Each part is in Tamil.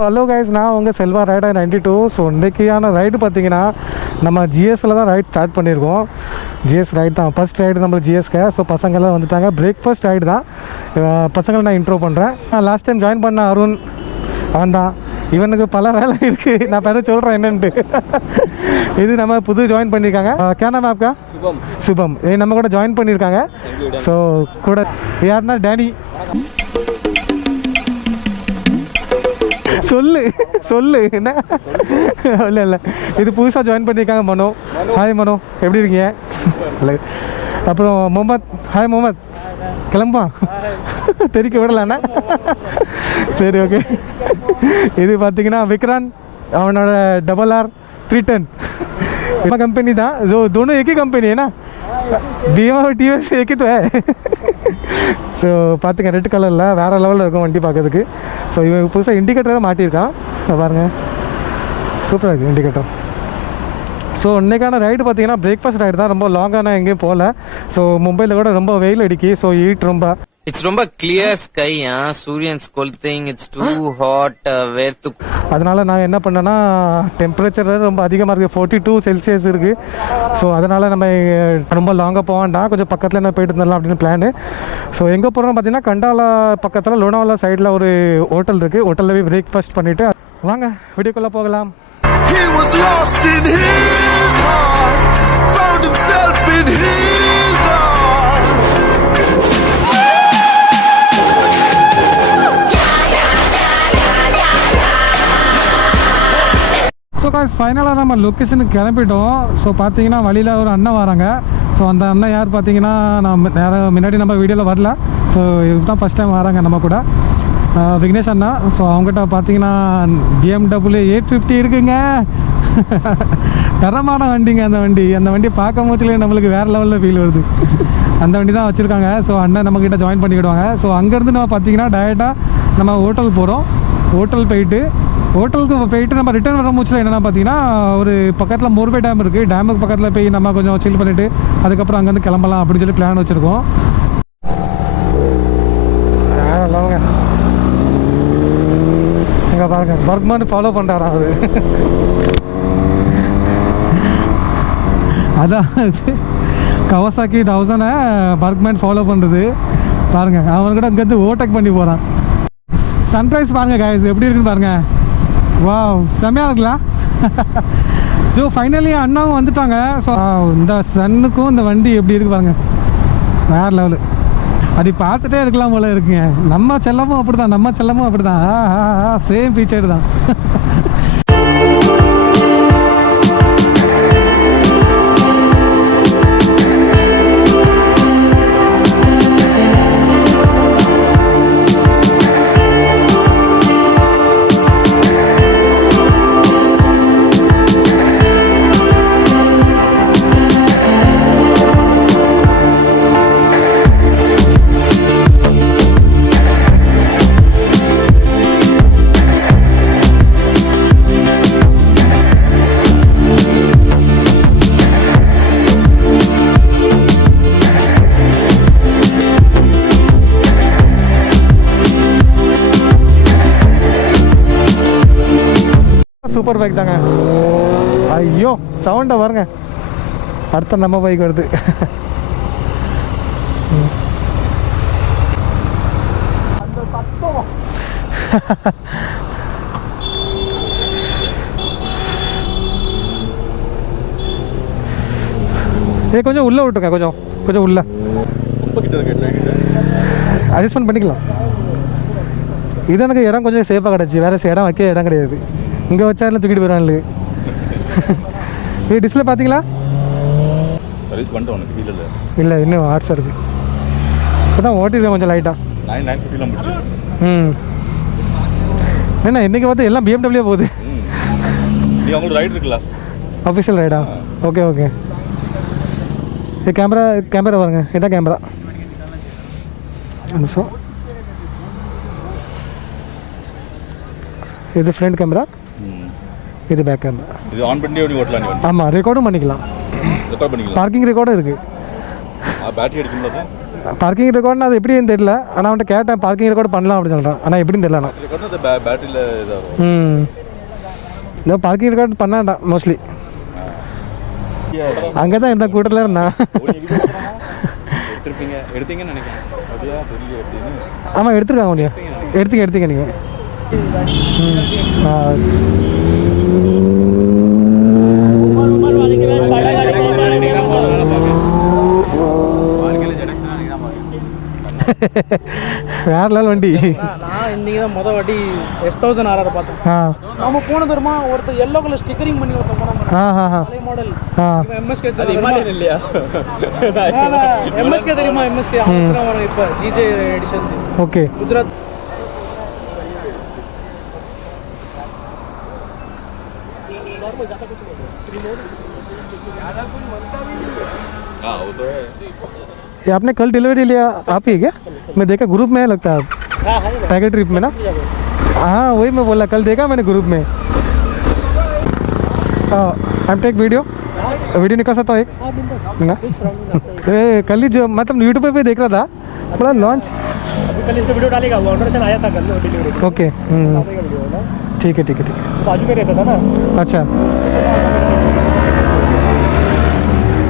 ஹலோ கைஸ், நான் உங்கள் செல்வா ரைடர் 92. ஸோ இன்றைக்கியான ரைடு பார்த்தீங்கன்னா நம்ம ஜிஎஸ்சில் தான் ரைட் ஸ்டார்ட் பண்ணியிருக்கோம். ஜிஎஸ் ரைடு தான் ஃபஸ்ட் ரைடு நம்ம ஜிஎஸ்க்கு. ஸோ பசங்கள்லாம் வந்துட்டாங்க. பிரேக்ஃபாஸ்ட் ரைடு தான். பசங்களை நான் இன்ட்ரோ பண்ணுறேன். நான் லாஸ்ட் டைம் ஜாயின் பண்ண அருண், அவன் தான். இவனுக்கு பல வேலை இருக்குது, நான் பேர சொல்கிறேன் என்னன்ட்டு. இது நம்ம புது ஜாயின் பண்ணியிருக்காங்க. கேனா மேப்கா சுபம் நம்ம கூட ஜாயின் பண்ணியிருக்காங்க. ஸோ கூட யாருன்னா டேனி. சொல்லு என்ன இல்லை இது புதுசாக ஜாயின் பண்ணியிருக்காங்க. மனோ, ஹாய் மனோ, எப்படி இருக்கீங்க? அப்புறம் முகமத், ஹாய் முகமத், கிளம்பா தெரிக்க விடலாண்ணா. சரி, ஓகே. இது பார்த்தீங்கன்னா விக்ரான், அவனோட RR 310 कंपनी था. जो दोनों एक ही कंपनी है ना, बीमा और TVS एक ही तो है. ஸோ பார்த்துங்க, ரெட் கலரில் வேறு லெவலில் இருக்கும் வண்டி பார்க்கறதுக்கு. ஸோ இவன் புதுசாக இண்டிகேட்டரை மாட்டியிருக்கான் பாருங்கள், சூப்பராக இருக்குது இண்டிகேட்டர். ஸோ இன்றைக்கான ரைடு பார்த்தீங்கன்னா பிரேக்ஃபாஸ்ட் ரைடு தான். ரொம்ப லாங்கான எங்கேயும் போகல. ஸோ மும்பையில் கூட ரொம்ப வெயில் அடிக்கி. ஸோ ஹீட் ரொம்ப. It's ரொம்ப கிளியர் ஸ்கை. சூரியன் ஸ்கொல்திங், இட்ஸ் டூ ஹாட், வேர்த்து. அதனால் நான் என்ன பண்ணேன்னா, டெம்பரேச்சர் ரொம்ப அதிகமாக இருக்குது, 42 செல்சியஸ் இருக்குது. ஸோ அதனால் நம்ம ரொம்ப லாங்காக போக வேண்டாம், கொஞ்சம் பக்கத்தில் என்ன போயிட்டு இருந்தலாம் அப்படின்னு பிளானு. ஸோ எங்கே போகிறோம்னு பார்த்தீங்கன்னா, கண்டாலா பக்கத்தில் லோனாவாலா சைடில் ஒரு ஹோட்டல் இருக்குது. ஹோட்டலில் போய் பிரேக்ஃபாஸ்ட் பண்ணிவிட்டு வாங்க வீடியோக்குள்ளே போகலாம். He was lost in his heart, found himself in his heart. So guys, ஃபைனலாக நம்ம லொக்கேஷனுக்கு கிளம்பிட்டோம். ஸோ பார்த்தீங்கன்னா வழியில் ஒரு அண்ணன் வராங்க. ஸோ அந்த அண்ணன் யார் பார்த்தீங்கன்னா, நான் நேரம் முன்னாடி நம்ம வீடியோவில் வரல. ஸோ இதுதான் ஃபஸ்ட் டைம் வராங்க நம்ம கூட, விக்னேஷ் அண்ணா. ஸோ அவங்ககிட்ட பார்த்தீங்கன்னா BMW 850 இருக்குங்க. தரமான வண்டிங்க அந்த வண்டி பார்க்கும் போச்சுலேயே நம்மளுக்கு வேறு லெவலில் ஃபீல் வருது. அந்த வண்டி தான் வச்சுருக்காங்க. ஸோ அண்ணன் நம்மக்கிட்ட ஜாயின் பண்ணிக்கிடுவாங்க. ஸோ அங்கேருந்து நம்ம பார்த்தீங்கன்னா டைரெக்டாக நம்ம ஹோட்டலுக்கு போகிறோம். ஹோட்டலுக்கு போயிட்டு நம்ம ரிட்டர்ன் வர மூச்சில் என்னென்னா பார்த்தீங்கன்னா, ஒரு பக்கத்தில் மோர்பே டேம் இருக்குது. டேமுக்கு பக்கத்தில் போய் நம்ம கொஞ்சம் சில் பண்ணிவிட்டு அதுக்கப்புறம் அங்கேருந்து கிளம்பலாம் அப்படின்னு சொல்லி பிளான் வச்சுருக்கோம். இங்கே பாருங்க, பர்க்மேன் ஃபாலோ பண்ணுறாரா அவர். அதான் கவாசாக்கி 1000 பர்க்மேன் ஃபாலோ பண்ணுறது பாருங்கள். அவன் கூட அங்கேருந்து ஓவர்டேக் பண்ணி போகிறான். சன்ரைஸ் பாருங்கள் காய்ஸ், எப்படி இருக்குன்னு பாருங்கள். வாவ், செம்மையாக இருக்கலாம். ஸோ ஃபைனலி அண்ணாவும் வந்துட்டாங்க. ஸோ இந்த சன்னுக்கும் இந்த வண்டி எப்படி இருக்கு பாருங்கள், வேறு லெவலு. அது பார்த்துட்டே இருக்கலாம் போல இருக்குங்க. நம்ம செல்லமும் அப்படி தான், சேம் ஃபீச்சர் தான். சூப்பர் பைக் தாங்க. ஐயோ சவுண்டை பாருங்க, அடுத்த நம்ம பைக் வருது. கொஞ்சம் உள்ள விட்டுங்க, கொஞ்சம் உள்ள அட்ஜஸ்ட்மெண்ட் பண்ணிக்கலாம். இது எனக்கு இடம் கொஞ்சம் சேஃபாக கிடச்சி, வேறு இடம் வைக்க இடம் கிடையாது. இங்கே வச்சாலும் தூக்கிட்டு போயிடுவாங்க. இது டிஸ்பிளே பார்த்தீங்களா? சர்வீஸ் பண்ணிட்டு உனக்கு ஃபீல் இல்லை? இல்லை, இன்னும் ஹார்ட்ஸாக இருக்குது. இப்போ தான் ஓட்டிருக்கேன் கொஞ்சம் லைட்டாக. 950 முடிச்சு. ஏன்னா இன்றைக்கி பார்த்து எல்லாம் BMW போகுது. நீ அவங்களுக்கு ரைடு இருக்குல்ல, ஆஃபீஷியல் ரைடா? ஓகே. இது கேமரா பாருங்க, இதான் கேமரா. நிமிஷம், இது ஃப்ரண்ட் கேமரா, இது பேக் கேமரா. இது ஆன் பண்ணி ஓட்டலாம் நீ? ஆமாம், ரெக்கார்டும் பண்ணிக்கலாம். பார்க்கிங் ரெக்கார்டும் இருக்குது. பேட்டரி அடிக்கும்போது பார்க்கிங் ரெக்கார்ட்னா அது எப்படின்னு தெரியல. ஆனால் அவன்கிட்ட கேட்டேன் பார்க்கிங் ரெக்கார்டு பண்ணலாம் அப்படின்னு சொல்கிறான். ஆனால் எப்படின்னு தெரியல. நான் பேட்டரியில் இதாகும். இந்த பார்க்கிங் ரெக்கார்டு பண்ணான்டான் மோஸ்ட்லி. அங்கே தான் இருந்த கூட்டத்தில் இருந்தான். எடுத்தீங்கன்னு நினைக்கிறேன். ஆமாம் எடுத்துருக்காங்க முடியும். எடுத்தீங்க நீங்கள். வேற லெவல் வண்டி. நான் இன்னைக்கு தான் மொதல் வாட்டி S1000 RR பார்த்தேன். நம்ம போன தூரமா ஒருத்தர் எல்லோ கலர் ஸ்டிக்கரிங் பண்ணி ஒருத்தர் போன பழைய மாடல் MSK இல்லையா? MSK தெரியுமா? MSK ஆச்சரா வரும் இப்போ GJ எடிஷன். ஓகே குஜராத். ये आपने कल डिलीवरी लिया आप ही क्या? मैं देखा ग्रुप में है लगता है आप टाइगर ट्रिप में ना. हाँ वही मैं बोला कल देखा मैंने ग्रुप में. आई टेक वीडियो निकाल सकता हूँ एक ना. कल ही जो मतलब यूट्यूब पे देख रहा था बड़ा लॉन्च. कल इसका वीडियो डालेगा. वो ऑर्डर आया था कल डिलीवरी. ओके ठीक है बाजू में रहता था ना. अच्छा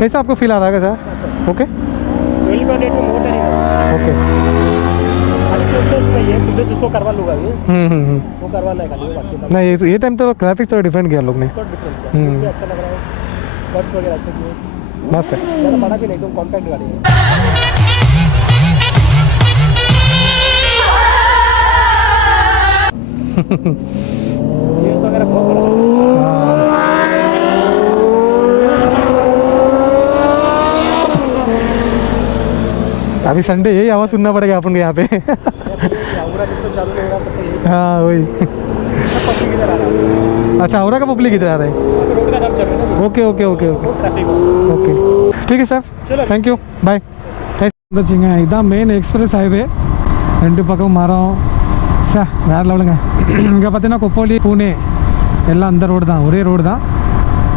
कैसा आपको फील आ रहा है सर? ओके ओके उसको करवा लूँगा ये. वो करवा लेगा नहीं ये टाइम तो ग्राफिक्स थोड़ा डिफरेंट किया लोग ने. अच्छा लग रहा है. बट्स वगैरह अच्छे किए. मस्त है. ज़्यादा बड़ा भी नहीं एकदम कॉम्पैक्ट गाड़ी है. ये वगैरह बहुत बड़ा. अभी संडे यही आवाज़ सुनना पड़ेगा अपन को यहाँ पे. हाँ वही. अच्छा औरा का पब्लिक इधर आ रहा है. ओके ठीक है सर थैंक यू बाय. வச்சுங்க இதுதான் மெயின் எக்ஸ்பிரஸ் ஹைவே. 2 பக்கம் மரம். சார் வேறு லெவலுங்க. இங்கே பார்த்தீங்கன்னா கொப்போலி பூனே எல்லாம் அந்த ரோடு தான், ஒரே ரோடு தான்.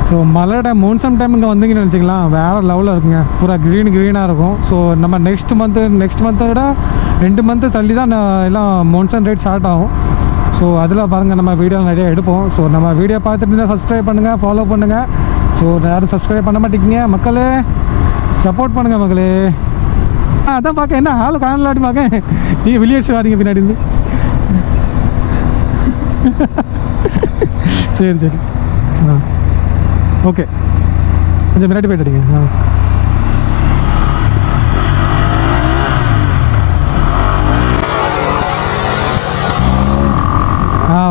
ஸோ மழை டைம் மோன்சூன் டைம் இங்கே வந்தீங்கன்னு வச்சுக்கலாம் வேறு லெவலில் இருக்குங்க. பூரா க்ரீனாக இருக்கும். ஸோ நம்ம நெக்ஸ்ட் மந்த்தை விட 2 மந்த்து தள்ளி தான் எல்லாம் மோன்சூன் ரேட் ஸ்டார்ட் ஆகும். ஸோ அதில் பாருங்கள் நம்ம வீடியோ நிறையா எடுப்போம். ஸோ நம்ம வீடியோ பார்த்துட்டு இருந்தால் சப்ஸ்கிரைப் பண்ணுங்கள், ஃபாலோ பண்ணுங்கள். ஸோ யாரும் சப்ஸ்கிரைப் பண்ண மாட்டேங்கிங்க மக்களே, சப்போர்ட் பண்ணுங்கள் மக்களே. அதான் பார்க்க என்ன ஆள் காணலாட்டி பார்க்க நீங்கள் வெளியடிச்சு வாரீங்க பின்னாடி இருந்து. சரி ஓகே கொஞ்சம் முன்னாடி போய்ட்டுங்க.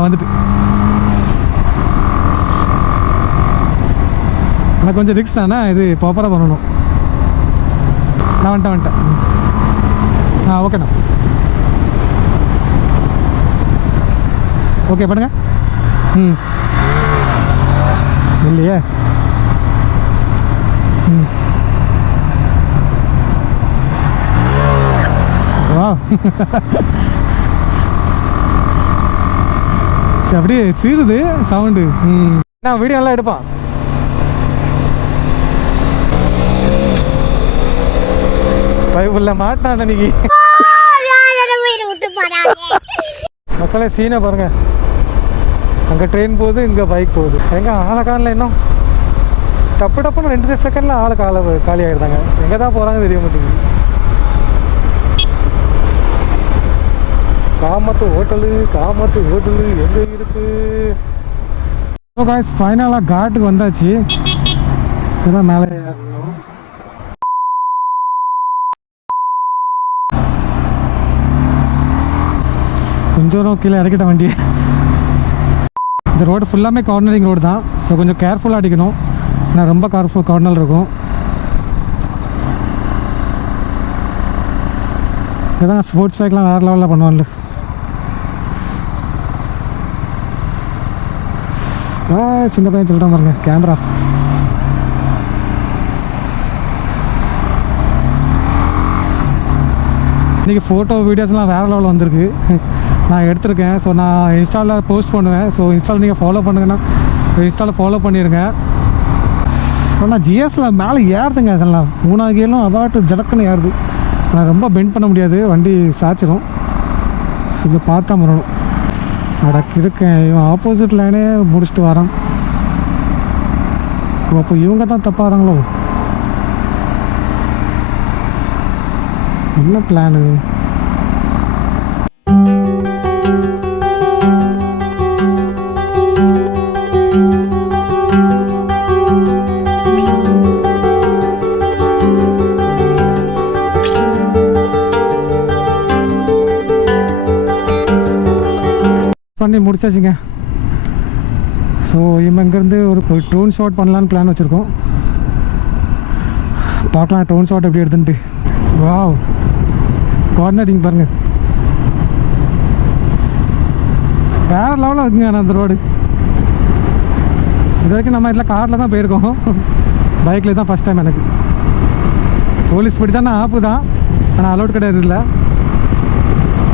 வந்துட்டு ஆனால் கொஞ்சம் ரிக்ஸ் தானே இது, ப்ராப்பராக பண்ணணும். நான் வந்துட்டேன். ஓகேண்ணா ஓகே பண்ணுங்க. இல்லையே வா அப்படியே சீருது சவுண்டு. நான் வீடியோ நல்லா எடுப்பான். பைபிள்ல மாட்டான் அன்னைக்கு. மக்களே சீனை பாருங்க, அங்கே ட்ரெயின் போகுது, இங்கே பைக் போகுது. எங்கே ஆளக்கானில் இன்னும் டப்புன்னு 2 செகண்டில் ஆளை காலி ஆகிடுதாங்க. எங்கே தான் போகிறாங்க தெரிய மாட்டேங்குது. காமத்து ஹோட்டலு எங்கே இருக்கு? ஃபைனலாக காட்டுக்கு வந்தாச்சு. இதுதான் மேலே கொஞ்சம் தூரம் கீழே இறக்கிட்ட வண்டி. இந்த ரோடு ஃபுல்லாமே கார்னரிங் ரோடு தான். ஸோ கொஞ்சம் கேர்ஃபுல்லாக அடிக்கணும். நான் ரொம்ப கார்னர் இருக்கும். இதுதான் ஸ்போர்ட்ஸ் பைக்லாம் வேறு லெவலில் பண்ணுவான்ல. சின்ன பையன் சொல்லிட்டேன் பாருங்க கேமரா. இன்றைக்கி ஃபோட்டோ வீடியோஸ்லாம் வேறு லெவலில் வந்திருக்கு. நான் எடுத்திருக்கேன். ஸோ நான் இன்ஸ்டாவில் போஸ்ட் பண்ணுவேன். ஸோ இன்ஸ்டாவில் நீங்கள் ஃபாலோ பண்ணுங்கன்னா இன்ஸ்டாவில் ஃபாலோ பண்ணிடுங்க. ஆனால் ஜிஎஸில் மேலே ஏறுதுங்க. அதெல்லாம் 3 கிலோ அபாட்டு ஜடக்குன்னு ஏறுது. ஆனால் ரொம்ப பெண்ட் பண்ண முடியாது, வண்டி சாய்ச்சிடும். இதை பார்த்தா வரணும். அடக்கு இருக்கேன், இவன் ஆப்போசிட் லைனே முடிச்சுட்டு வரான். அப்போ இவங்க தான் தப்பாகிறாங்களோ? என்ன பிளானு? பண்ணி முடிச்சாச்சுங்க. ஸோ இங்கேருந்து ஒரு ட்ரோன் ஷாட் பண்ணலான்னு பிளான் வச்சுருக்கோம். பார்க்கலாம் ட்ரோன் ஷாட் எப்படி எடுத்துன்ட்டு. வாவ், கார்னரிங் பாருங்கள், வேறு லெவலில் இருக்குங்க. நான் அந்த ரோடு இது வரைக்கும் நம்ம இதில் காரில் தான் போயிருக்கோம், பைக்கில் தான் ஃபஸ்ட் டைம் எனக்கு. போலீஸ் பிடிச்சானா ஆப்பு தான், ஆனால் அலோட் கிடையாது இல்லை.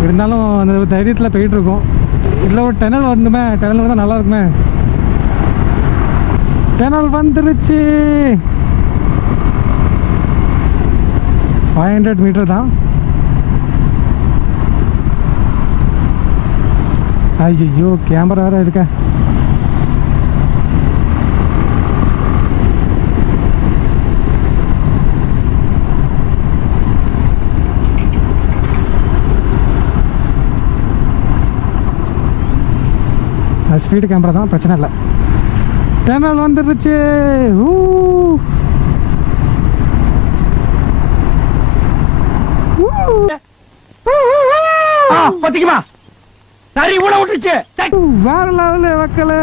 இருந்தாலும் அந்த தைரியத்தில் போயிட்டுருக்கோம். இதில் ஒரு டெனல் வரணுமே, டெனல் வந்தால் நல்லா இருக்குமே. டெனல் வந்துருச்சு. 500 மீட்டர் தான். ஐயோ, கேமரா வேறு இருக்க. அது ஸ்பீடு கேமரா தான், பிரச்சனை இல்லை. டனல் வந்துருச்சு. பத்திக்குமா சரி ஊட விட்டுருச்சு. வேற லெவலு மக்களே.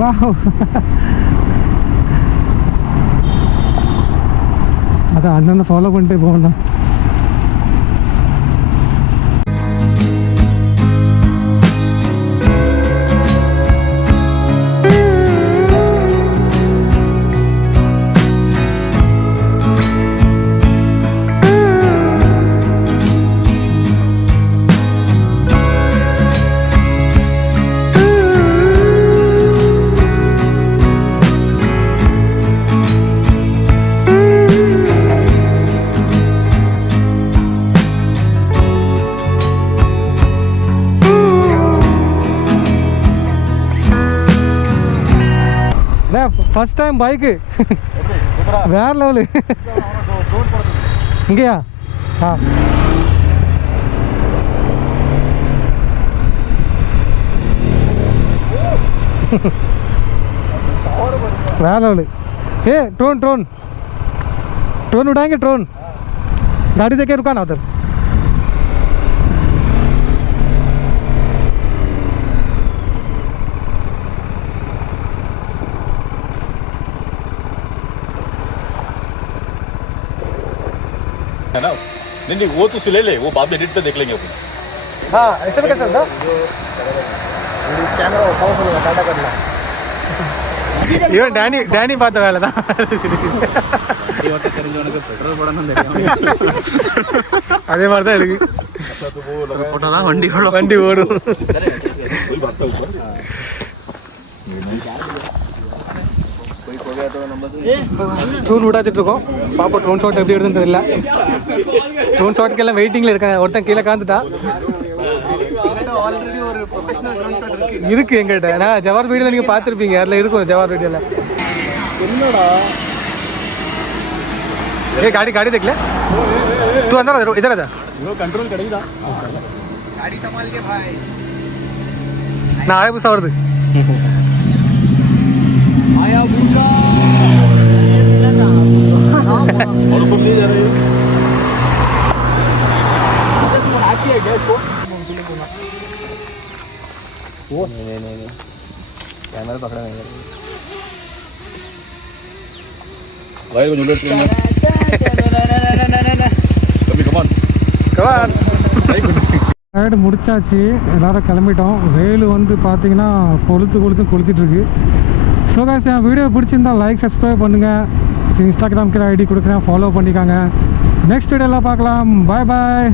வாவ், அதான் அண்ணனை ஃபாலோ பண்ணிட்டு போகணும். ஃபர்ஸ்ட் டைம் பைக்கு வேற லெவலு. இங்கேயா? ஆ, வேற லெவலு. ए ड्रोन ड्रोन ड्रोन उड़ाएंगे, ड्रोन गाड़ी देके रुका ना उधर. है ना? नहीं वो तो ले ले, वो बाद में एडिट पे देख लेंगे अपन. हाँ ऐसे भी कर सकता. कैमरा पावर होगा, डाटा करना. இவன் டேனி பார்த்த வேலை தான். தெரிஞ்சவனுக்கு பெட்ரோல் போடணும் தெரியும். அதே மாதிரி தான் இருக்கு. போட்டாதான் வண்டி ஓடும். ட்ரோன் விடாச்சிட்டு இருக்கோம். பாப்பா ட்ரோன் ஷாட் எப்படி எடுத்துட்டு இல்லை. ட்ரோன் ஷாட்டுக்கெல்லாம் வெயிட்டிங்கில் இருக்காங்க. ஒருத்தன் கீழே காந்துட்டா. ஆல்ரெடி ஒரு ப்ரொஃபஷனல் ட்ரோன் ஷாட் இருக்கு எங்கிட்ட. நான் ஜவார் வீடியோவில் நீங்கள் பார்த்துருப்பீங்க, அதில் இருக்கும் ஜவார் வீடியோவில். என்னடா ये गाड़ी देख ले तू, अंदर इधर आ जा. वो कंट्रोल करेगा. गाड़ी संभाल के भाई. நான் ஆயபுசா வருது. आयाबुसा और तुम नहीं जा रहे हो? आती है गैस को. वो नहीं कैमरा पकड़ा नहीं. भाई वो जुलेट कमी कमान ரைடு முடிச்சாச்சு, எல்லோரும் கிளம்பிட்டோம். வெயில் வந்து பார்த்தீங்கன்னா கொளுத்திட்டுருக்கு. ஸோ காய்ஸ், என் வீடியோ பிடிச்சிருந்தால் லைக் சப்ஸ்கிரைப் பண்ணுங்கள். இன்ஸ்டாகிராம்க்கு ஐடி கொடுக்குறேன், ஃபாலோ பண்ணிக்காங்க. நெக்ஸ்ட் வீடியோவில் பார்க்கலாம். பாய் பாய்.